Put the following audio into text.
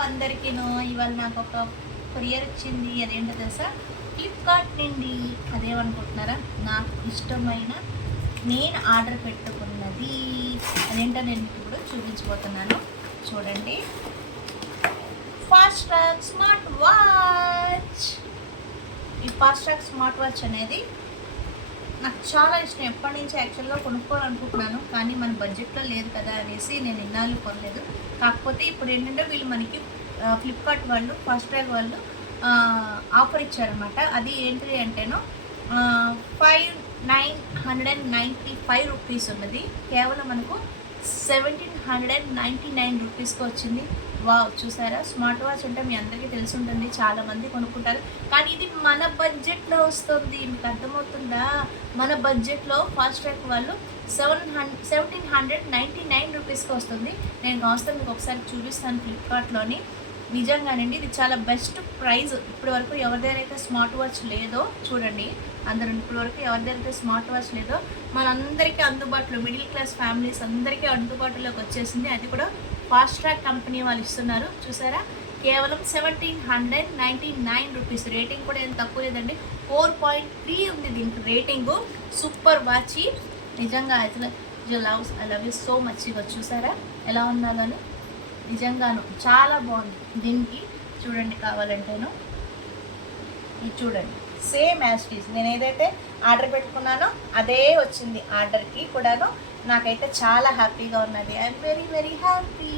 అందరికీను ఇవాళ నాకు ఒక కొరియర్ వచ్చింది. అదేంటో తెలుసా? ఫ్లిప్కార్ట్ నుండి. అదేమనుకుంటున్నారా? నాకు ఇష్టమైన నేను ఆర్డర్ పెట్టుకున్నది అదేంటో నేను ఇప్పుడు చూపించబోతున్నాను. చూడండి, ఫాస్ట్ ట్రాక్ స్మార్ట్ వాచ్. ఈ ఫాస్ట్ ట్రాక్ స్మార్ట్ వాచ్ అనేది నాకు చాలా ఇష్టం. ఎప్పటి నుంచి యాక్చువల్గా కొనుక్కోవాలనుకుంటున్నాను, కానీ మన బడ్జెట్లో లేదు కదా అనేసి నేను ఇన్నాళ్ళు కొనలేదు. కాకపోతే ఇప్పుడు ఏంటంటే వీళ్ళు మనకి ఫ్లిప్కార్ట్ వాళ్ళు, ఫాస్ట్ ట్రాక్ వాళ్ళు ఆఫర్ ఇచ్చారనమాట. అది ఏంటి అంటేను 5995 రూపీస్ ఉన్నది, కేవలం మనకు 1799 రూపీస్కి వచ్చింది. వావ్, చూసారా? స్మార్ట్ వాచ్ అంటే మీ అందరికీ తెలిసి ఉంటుంది, చాలామంది కొనుక్కుంటారు. కానీ ఇది మన బడ్జెట్లో వస్తుంది. మీకు అర్థమవుతుందా? మన బడ్జెట్లో ఫాస్ట్ ట్రాక్ వాళ్ళు 1799 రూపీస్కి వస్తుంది. నేను కాస్త మీకు ఒకసారి చూపిస్తాను ఫ్లిప్కార్ట్లోని. నిజంగానండి ఇది చాలా బెస్ట్ ప్రైస్. ఇప్పటి వరకు ఎవరి దగ్గర అయితే స్మార్ట్ వాచ్ లేదో చూడండి, అందరూ ఇప్పటి వరకు ఎవరి దగ్గర అయితే స్మార్ట్ వాచ్ లేదో మనందరికీ అందుబాటులో, మిడిల్ క్లాస్ ఫ్యామిలీస్ అందరికీ అందుబాటులోకి వచ్చేసింది. అది కూడా ఫాస్ట్ ట్రాక్ కంపెనీ వాళ్ళు ఇస్తున్నారు. చూసారా? కేవలం 1799 రూపీస్. రేటింగ్ కూడా ఏం తక్కువ లేదండి, 4.3 ఉంది దీనికి రేటింగు. సూపర్ వాచ్ నిజంగా. అసలు I love you so much. ఇక చూసారా ఎలా ఉన్నా కానీ నిజంగాను చాలా బాగుంది. దీనికి చూడండి, కావాలంటేను ఇది చూడండి, సేమ్ యాజ్ టీజ్ నేను ఏదైతే ఆర్డర్ పెట్టుకున్నానో అదే వచ్చింది ఆర్డర్కి కూడాను. నాకైతే చాలా హ్యాపీగా ఉన్నది. I'm very very happy.